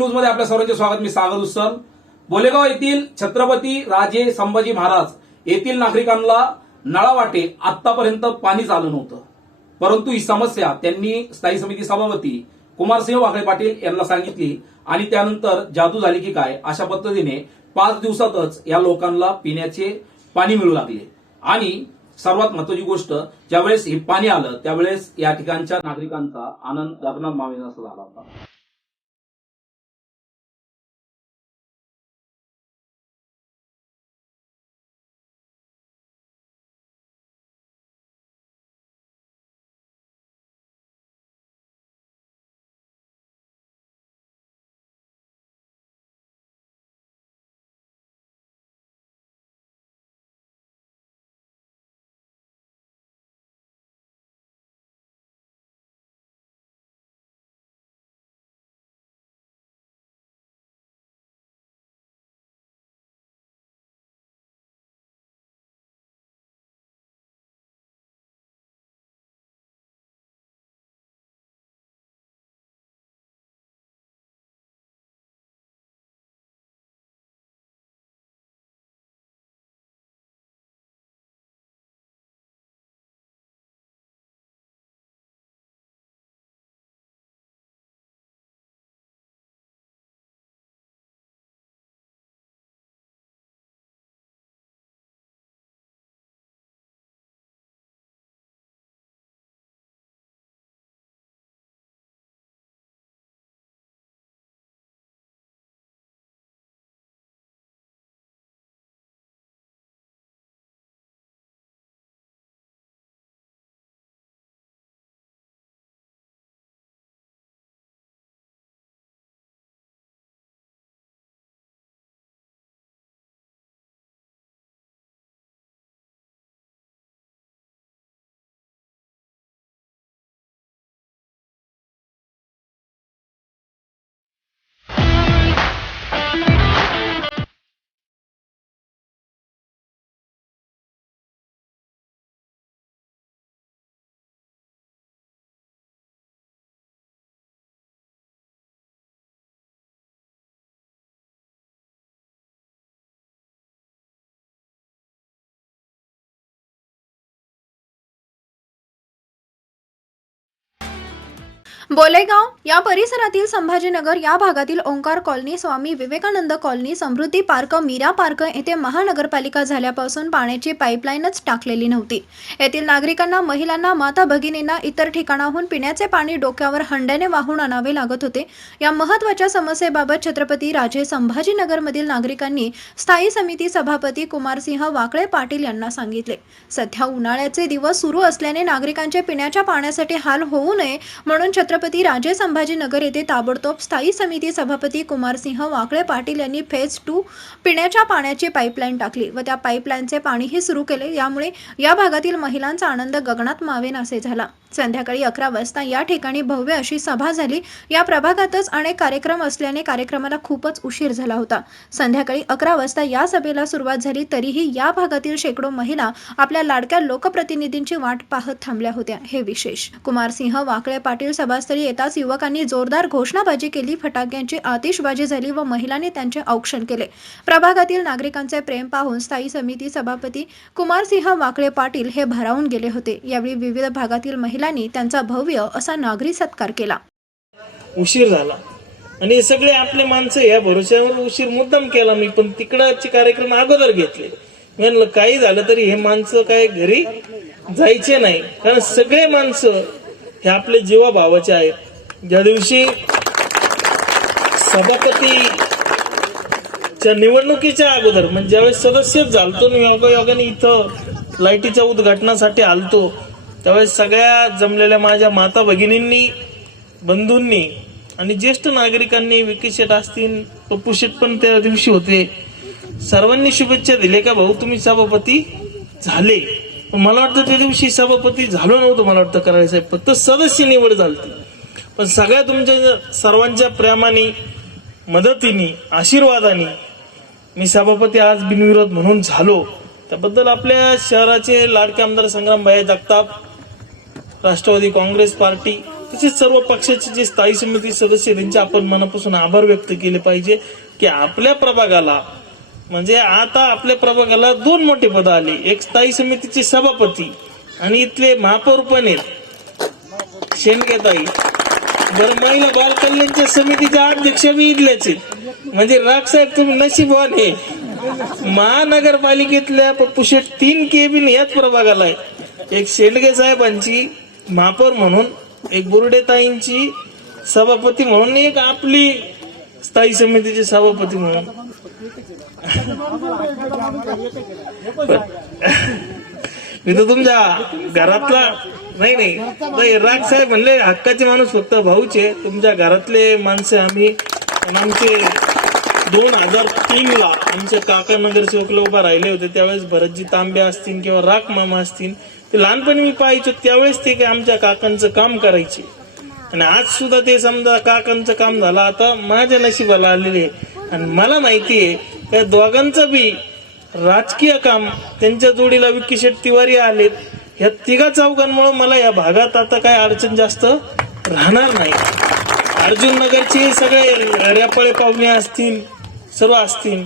नमस्कार न्यूजमध्ये आपल्या सर्वांचे स्वागत. मी सागर उत्सव बोलेगाव येथील छत्रपती राजे संभाजी महाराज येथील नागरिकांना नळावाटे आतापर्यंत पाणीच आलं नव्हतं. परंतु ही समस्या त्यांनी स्थायी समिती सभापती कुमारसिंह वाघळे पाटील यांना सांगितली आणि त्यानंतर जादू झाली की काय अशा पद्धतीने पाच दिवसातच या लोकांना पिण्याचे पाणी मिळू लागले. आणि सर्वात महत्वाची गोष्ट ज्यावेळेस हे पाणी आलं त्यावेळेस या ठिकाणच्या नागरिकांचा आनंद गगनात मावेन झाला होता. बोलेगाव या परिसरातील संभाजीनगर या भागातील Omkar colony Swami Vivekanand colony Samruddhi park Meera park येथे महानगरपालिका झाल्यापासून पाण्याची पाईपलाईनच टाकलेली नव्हती. येथील नागरिकांना महिलांना माता भगिनींना इतर ठिकाणाहून पिण्याचे पाणी डोक्यावर हंड्याने वाहून आणावे लागत होते. या महत्त्वाच्या समस्येबाबत छत्रपती राजे संभाजीनगरमधील नागरिकांनी स्थायी समिती सभापती कुमारसिंह वाकळे पाटील यांना सांगितले. सध्या उन्हाळ्याचे दिवस सुरू असल्याने नागरिकांचे पिण्याच्या पाण्यासाठी हाल होऊ नये म्हणून छत्रपती राजे संभाजीनगर येथे ताबडतोब स्थायी समिती सभापती कुमारसिंह वाकळे पाटील यांनी फेज टू पिण्याच्या पाण्याची पाईपलाईन टाकली व त्या पाईपलाईनचे पाणीही सुरू केले. यामुळे या भागातील महिलांचा आनंद गगनात मावेन असे झाला. संध्याकाळी अकरा वाजता या ठिकाणी भव्य अशी सभा झाली. या प्रभागातच अनेक कार्यक्रम असल्याने कार्यक्रमाला खूपच उशीर झाला होता. संध्याकाळी अकरा वाजता या सभेला सुरुवात झाली तरीही या भागातील शेकडो महिला आपल्या लाडक्या लोकप्रतिनिधींची वाट पाहत थांबल्या होत्या. हे विशेष. कुमारसिंह वाकळे पाटील सभास्थळी येताच युवकांनी जोरदार घोषणाबाजी केली. फटाक्यांची आतिषबाजी झाली व महिलांनी त्यांचे औक्षण केले. प्रभागातील नागरिकांचे प्रेम पाहून स्थायी समिती सभापती कुमारसिंह वाकळे पाटील हे भारावून गेले होते. यावेळी विविध भागातील महिला महिलांनी त्यांचा भव्य असा नागरी सत्कार केला. उशीर झाला. आणि हे सगळे आपले माणसं या भरोश्यावर उशीर मुद्दाम केला मी पण तिकडचे कार्यक्रम अगोदर घेतले. म्हणलं काही झालं तरी हे माणसं काय घरी जायचे नाही. कारण सगळे माणसं हे आपले जीवा भावाचे आहेत. ज्या दिवशी सभापती च्या निवडणुकीच्या अगोदर म्हणजे ज्यावेळेस सदस्यच झालतो मी योगायोगाने इथं लाईटीच्या उद्घाटनासाठी आलतो. त्यावेळेस सगळ्या जमलेल्या माझ्या माता भगिनींनी बंधूंनी आणि ज्येष्ठ नागरिकांनी विकी असतील पप्पू शेट पण त्या दिवशी होते. सर्वांनी शुभेच्छा दिले का भाऊ तुम्ही सभापती झाले. पण मला वाटतं त्या दिवशी सभापती झालो नव्हतं मला वाटतं करायला साहेब. फक्त सदस्य निवड झाली पण सगळ्या तुमच्या सर्वांच्या प्रेमाने मदतीने आशीर्वादाने मी सभापती आज बिनविरोध म्हणून झालो. त्याबद्दल आपल्या शहराचे लाडके आमदार संग्राम भाई जगताप राष्ट्रवादी काँग्रेस पार्टी तसेच सर्व पक्षाचे जे स्थायी समिती सदस्य त्यांचे आपण मनापासून आभार व्यक्त केले पाहिजे की आपल्या प्रभागाला म्हणजे आता आपल्या प्रभागाला दोन मोठे पद आले. एक स्थायी समितीचे सभापती आणि इथले महापौर पण आहेत. शेणकेताई बरं महिला बाल कल्याणच्या समितीच्या अध्यक्ष बी इथल्याच आहेत. म्हणजे राग साहेब तुम्ही नशीबवान हे. महानगरपालिकेतल्या पुशेट तीन केबिन याच प्रभागाला आहे एक शेंडगे साहेबांची महापौर म्हणून एक बुर्डेताईंची सभापती म्हणून एक आपली स्थायी समितीची सभापती म्हणून. मी तर तुमच्या घरातला नाही नाही. राग साहेब म्हणले हक्काचे माणूस फक्त भाऊचे. तुमच्या घरातले माणसे आम्ही आमचे दोन हजार तीन ला आमचे काका नगरसेवकला उभा राहिले होते. त्यावेळेस भरतजी तांबे असतील किंवा राख मामा असतील ते लहानपणी मी पाहायचो. त्यावेळेस ते काय आमच्या काकांचं काम करायचे. आणि आज सुद्धा ते समजा काकांचं काम झालं आता माझ्या नशिबाला आलेले आहे. आणि मला माहिती आहे त्या दोघांचं बी राजकीय काम त्यांच्या जोडीला विक्की शेठ तिवारी आलेत. ह्या तिघा चौघांमुळे मला या भागात आता काय अडचण जास्त राहणार नाही. अर्जुन नगरचे सगळे रेपाळे पाहुणे असतील सर्व असतील.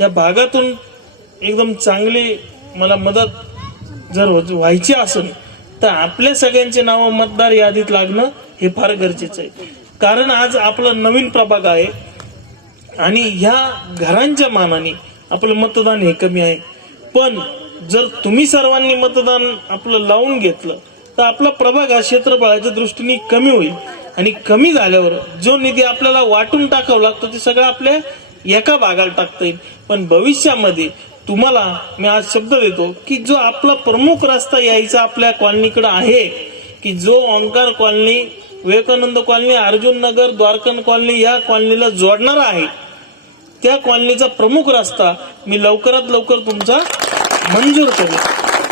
या भागातून एकदम चांगली मला मदत जर व्हायची असेल तर आपल्या सगळ्यांचे नावं मतदार यादीत लागणं हे फार गरजेचं आहे. कारण आज आपला नवीन प्रभाग आहे आणि ह्या घरांच्या मानाने आपलं मतदान हे कमी आहे. पण जर तुम्ही सर्वांनी मतदान आपलं लावून घेतलं तर आपला प्रभाग हा क्षेत्रफळाच्या दृष्टीने कमी होईल. आणि कमी झाल्यावर जो निधी आपल्याला वाटून टाकावा लागतो ते सगळं आपल्या एका भागाला टाकता येईल. पण भविष्यामध्ये तुम्हाला मी आज शब्द देतो की जो आपला प्रमुख रस्ता यायचा आपल्या कॉलनीकडे आहे की जो Omkar colony Vivekanand colony Arjun Nagar Dwarkan colony या कॉलनीला जोडणारा आहे त्या कॉलनीचा प्रमुख रस्ता मी लवकरात लवकर तुमचा मंजूर करेन.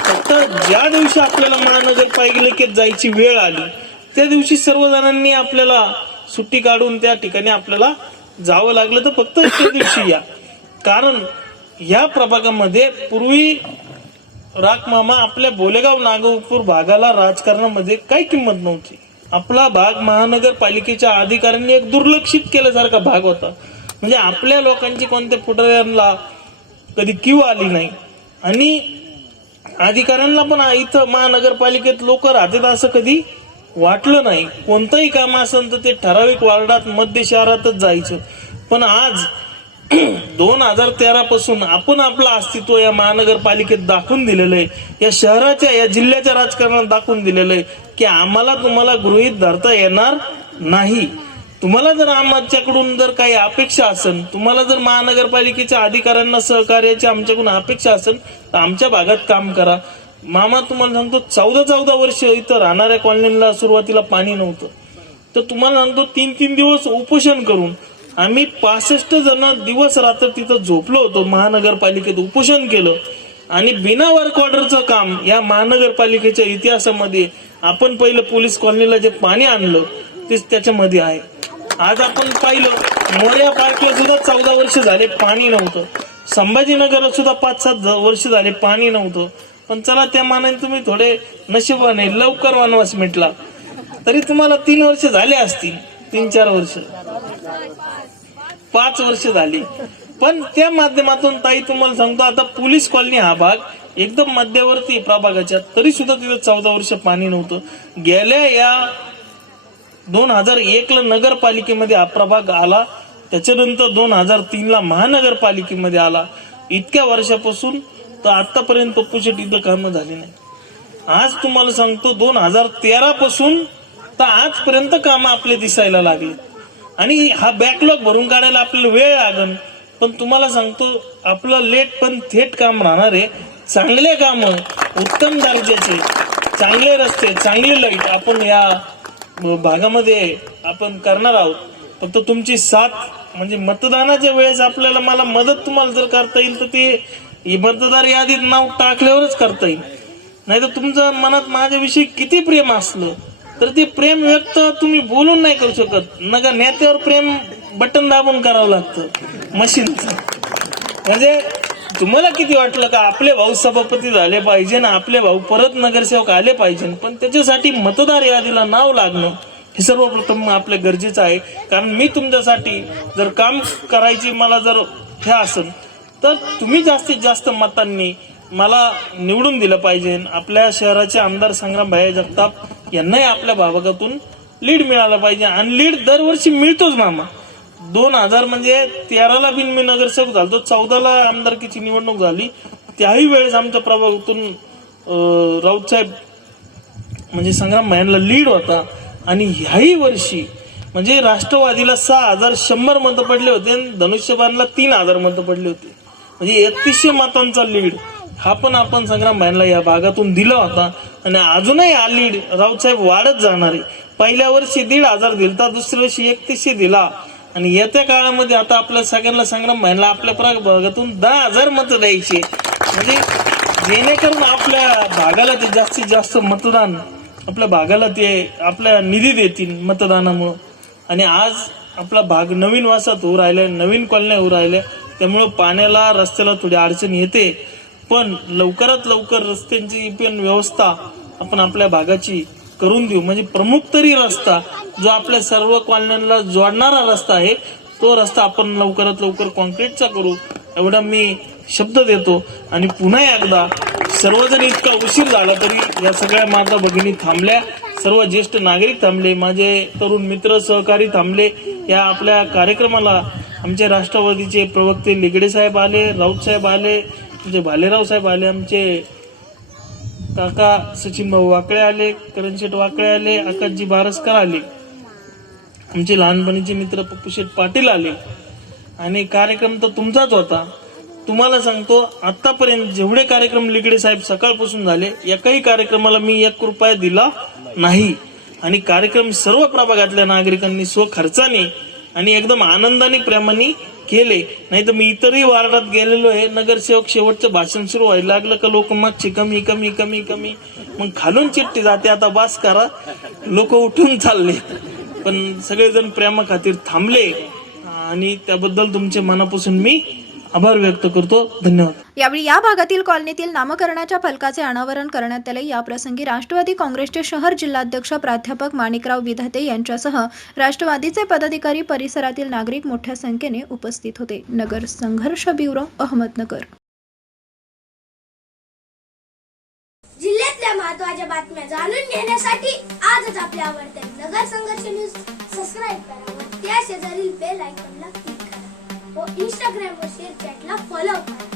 फक्त ज्या दिवशी आपल्याला महानगरपालिकेत जायची वेळ आली त्या दिवशी सर्वजणांनी आपल्याला सुट्टी काढून त्या ठिकाणी आपल्याला जावं लागलं तर फक्त त्या दिवशी या. कारण या प्रभागामध्ये पूर्वी राखमामा आपल्या बोलेगाव नागपूर भागाला राजकारणामध्ये काही किंमत नव्हती. आपला भाग महानगरपालिकेच्या अधिकाऱ्यांनी एक दुर्लक्षित केल्यासारखा भाग होता. म्हणजे आपल्या लोकांची कोणत्या पुढाऱ्यांना कधी किव आली नाही. आणि अधिकाऱ्यांना पण इथं महानगरपालिकेत लोक राहतात असं कधी वाटलं नाही. कोणतंही काम असेल तर ते ठराविक वार्डात मध्य शहरातच जायचं. पण आज दोन हजार तेरापासून आपण आपलं अस्तित्व या महानगरपालिकेत दाखवून दिलेलं आहे. या शहराच्या या जिल्ह्याच्या राजकारणात दाखवून दिलेलं आहे की आम्हाला तुम्हाला गृहीत धरता येणार नाही. तुम्हाला जर आमच्याकडून जर काही अपेक्षा असेल तुम्हाला जर महानगरपालिकेच्या अधिकाऱ्यांना सहकार्याची आमच्याकडून अपेक्षा असेल तर आमच्या भागात काम करा. मामा तुम्हाला सांगतो चौदा चौदा वर्ष इथं राहणाऱ्या कॉलनीला सुरुवातीला पाणी नव्हतं. तर तुम्हाला सांगतो तीन तीन दिवस उपोषण करून आम्ही पासष्ट जण दिवस रात्र तिथं झोपलो होतो महानगरपालिकेत उपोषण केलं. आणि बिना वर्क ऑर्डरचं काम या महानगरपालिकेच्या इतिहासामध्ये आपण पहिलं पोलीस कॉलनीला जे पाणी आणलं तेच त्याच्यामध्ये आहे. आज आपण पाहिलं मोर्या पार्कला सुद्धा चौदा वर्ष झाले पाणी नव्हतं. संभाजीनगरला सुद्धा पाच सात वर्ष झाले पाणी नव्हतं. पण चला त्या मानाने तुम्ही थोडे नशिबाने लवकर वनवास मिटला. तरी तुम्हाला तीन वर्ष झाले असतील तीन चार वर्ष. पाच वर्ष झाली. पण त्या माध्यमातून ताई तुम्हाला सांगतो आता पोलीस कॉलनी हा भाग एकदम मध्यवर्ती प्रभागाच्या तरी सुद्धा तिथं चौदा वर्ष पाणी नव्हतं. गेल्या या दोन हजार एक ला नगरपालिकेमध्ये हा प्रभाग आला त्याच्यानंतर दोन हजार तीन ला महानगरपालिकेमध्ये आला. इतक्या वर्षापासून तर आतापर्यंत पप्पू शेट्टीचं इथं कामं झाली नाही. आज तुम्हाला सांगतो दोन हजार तेरा पासून तर आजपर्यंत कामं आपले दिसायला लागले. आणि हा बॅकलॉग भरून काढायला आपल्याला वेळ लागन. पण तुम्हाला सांगतो आपलं लेट पण थेट काम राहणार आहे. चांगले काम उत्तम दर्जाचे चांगले रस्ते चांगली लाइट आपण या भागामध्ये आपण करणार आहोत. फक्त तुमची साथ म्हणजे मतदानाच्या वेळेस आपल्याला मला मदत तुम्हाला जर करता येईल तर ते ही मतदार यादीत नाव टाकल्यावरच करता येईल. नाही तर तुमचं मनात माझ्याविषयी किती प्रेम असलं तर ते प्रेम व्यक्त तुम्ही बोलून नाही करू शकत. नका नेत्यावर प्रेम बटन दाबून करावं लागतं. मशीनचं म्हणजे तुम्हाला किती वाटलं का आपले भाऊ सभापती झाले पाहिजे ना आपले भाऊ परत नगरसेवक आले पाहिजे पण त्याच्यासाठी मतदार यादीला नाव लागणं हे सर्वप्रथम आपलं गरजेचं आहे. कारण मी तुमच्यासाठी जर काम करायची मला जर हे असेल तर तुम्ही जास्तीत जास्त मतांनी मला निवडून दिलं पाहिजे. आपल्या शहराचे आमदार संग्राम भाई जगताप यांनाही आपल्या भागातून लीड मिळालं पाहिजे. आणि लीड दरवर्षी मिळतोच मामा. दोन हजार म्हणजे तेराला बिन मी नगरसेवक झालतो चौदाला आमदारकीची निवडणूक झाली. त्याही वेळेस आमच्या प्रभागातून राऊतसाहेब म्हणजे संग्राम भायांना लीड होता. आणि ह्याही वर्षी म्हणजे राष्ट्रवादीला सहा हजार शंभर मतं पडले होते आणि धनुष्यबाणला तीन हजार मतं पडले होते. म्हणजे एकतीसशे मतांचा लीड. हा पण आपण संग्राम भाईंना या भागातून दिला होता. आणि अजूनही हा लीड राऊतसाहेब वाढत जाणार आहे. पहिल्या वर्षी दीड हजार दिलता दुसऱ्या वर्षी एकतीसशे दिला. आणि येत्या काळामध्ये आता आपल्या सगळ्यांना संग्राम भाईंना आपल्या प्रा- भागातून दहा हजार मतं द्यायचे म्हणजे जेणेकरून आपल्या भागाला ते जास्तीत जास्त मतदान आपल्या भागाला ते आपल्या निधी देतील मतदानामुळं. आणि आज आपला भाग नवीन वासात होऊ राहिलाय नवीन कॉलन्या होऊ राहिल्या. त्यामुळं पाण्याला रस्त्याला थोडी अडचण येते. पण लवकरात लवकर रस्त्यांची पण व्यवस्था आपण आपल्या भागाची करून देऊ. म्हणजे प्रमुख तरी रस्ता जो आपल्या सर्व कॉलन्यांना जोडणारा रस्ता आहे तो रस्ता आपण लवकरात लवकर कॉन्क्रीटचा करू. एवढा मी शब्द देतो. आणि पुन्हा एकदा सर्वजण इतका उशीर झाला तरी या सगळ्या माता भगिनी थांबल्या. सर्व ज्येष्ठ नागरिक थांबले. माझे तरुण मित्र सहकारी थांबले. या आपल्या कार्यक्रमाला आमचे राष्ट्रवादीचे प्रवक्ते लिगडे साहेब आले राऊत साहेब आले आमचे भालेराव साहेब आले आमचे काका सचिन भाऊ वाकळे आले करणशेठ वाकळे आले आकाशजी बारसकर आले. आमचे लहानपणीचे मित्र पप्पूशेठ पाटील आले. आणि कार्यक्रम तर तुमचाच होता. तुम्हाला सांगतो आतापर्यंत जेवढे कार्यक्रम लिगडे साहेब सकाळपासून झाले एकाही कार्यक्रमाला मी एक रुपया दिला नाही. आणि कार्यक्रम सर्व प्रभागातल्या नागरिकांनी स्वखर्चाने आणि एकदम आनंदाने प्रेमाने केले. नाही तर मी इतरही वार्डात गेलेलो आहे. नगरसेवक शेवटचं भाषण सुरू व्हायला लागलं का लोक मागचे कमी कमी कमी कमी मग खालून चिट्टी जाते. आता बास करा. लोक उठून चालले. पण सगळेजण प्रेमा खातीर थांबले. आणि त्याबद्दल तुमचे मनापासून मी आभार व्यक्त करतो. धन्यवाद. यावेळी या भागातील कॉलनीतील नामकरणाच्या फलकाचे अनावरण करण्यात आले. याप्रसंगी राष्ट्रवादी काँग्रेसचे शहर जिल्हाध्यक्ष प्राध्यापक माणिकराव विधाते यांच्यासह राष्ट्रवादीचे पदाधिकारी परिसरातील नागरिक मोठ्या संख्येने उपस्थित होते. नगर संघर्ष ब्युरो अहमदनगर. जिल्ह्यातल्या महत्त्वाच्या बातम्या जाणून घेण्यासाठी आजच आपल्या आवडत्या नगर संघर्ष न्यूज सबस्क्राईब करा व त्या शेजारील बेल आयकॉनला क्लिक करा. व इंस्टाग्राम व शेअर चॅटला फॉलो करा.